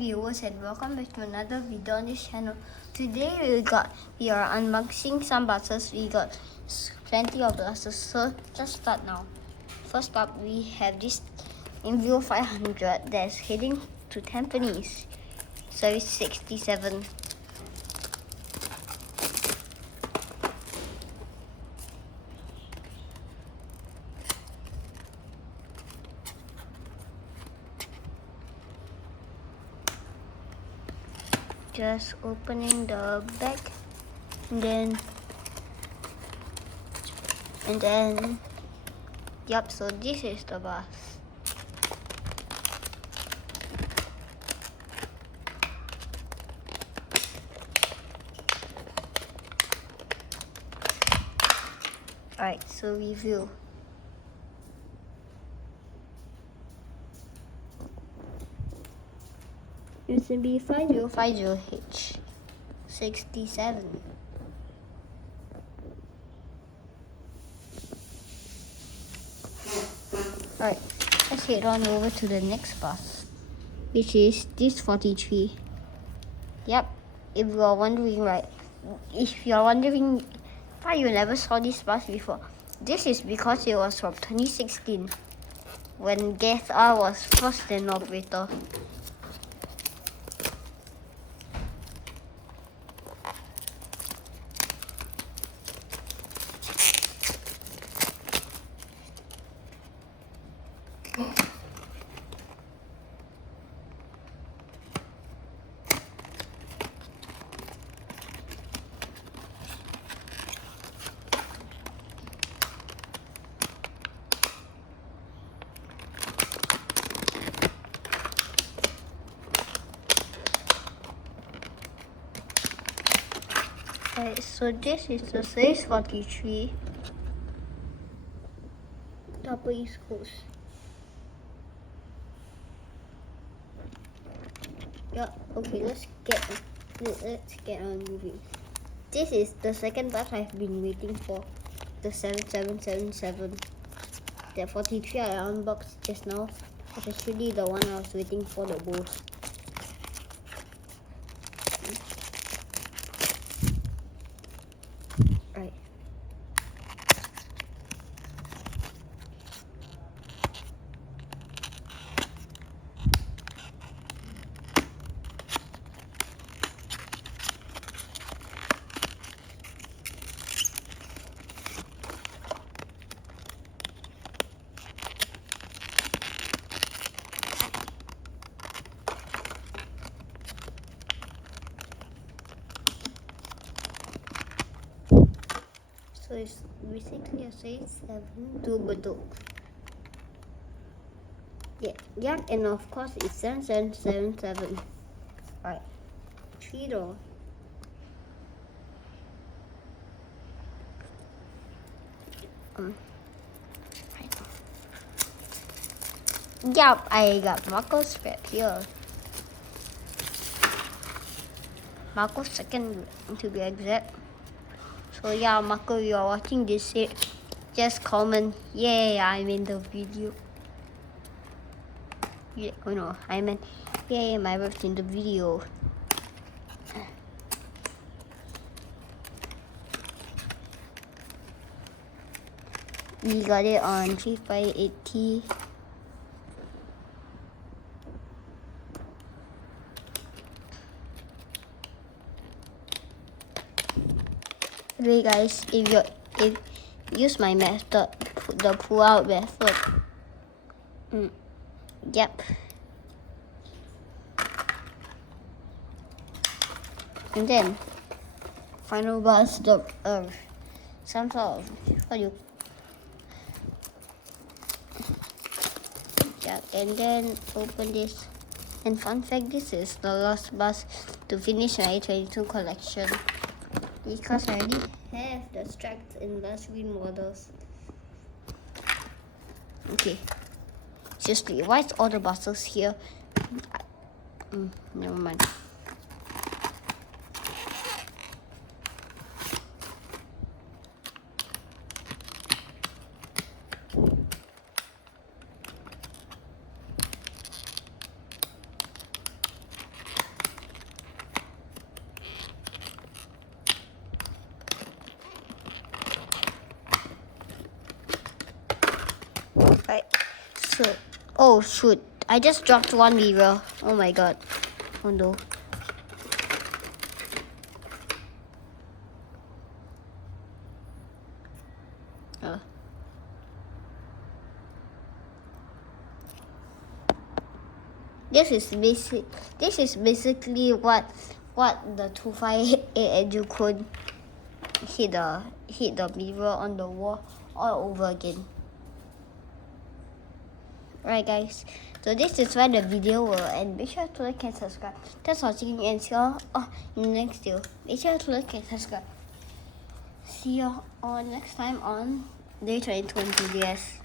viewers, and welcome back to another video on this channel. Today we are unboxing some buses. We got plenty of buses, so let's start now. First up, we have this SMB5050 that's heading to Tampines, service 67. Just opening the back, and then yep, so this is the bus. Alright, so review. SMB5050H 67. Alright, let's head on over to the next bus, which is this 43. Yep, if you're wondering why you never saw this bus before, this is because it was from 2016 when Gas R was first an operator. Right, so this is the Series 43 Upper East Coast. Yeah, okay, let's get on moving. This is the second bus I've been waiting for, the 7777. The 43 I unboxed just now was actually the one I was waiting for the most. Right. So it's basically a Series 7 to Bedok. Yeah, and of course it's 7777. Right, 3-door. Yup, I got Marco's strap here. Marco's second to be exact. So yeah, Marco, you are watching this, just comment, yeah, I'm in the video. Yeah, oh no, I meant, yeah, my wife's in the video. We got it on 358T. Okay guys, if use my method, the pull out method. Yep. And then final bus, the some sort of yeah, and then open this. And fun fact, this is the last bus to finish my 22 collection, because I already have the striped and last green models. Okay, seriously, why is all the buses here? Never mind. should. Oh shoot! I just dropped one mirror. Oh my god! Oh no! This is basically what the 258 engine could hit the mirror on the wall all over again. Alright guys, so this is where the video will end. Make sure to like and subscribe. Thanks for watching and see you all in the next video. Make sure to like and subscribe. See you all next time on Day 2020 DS.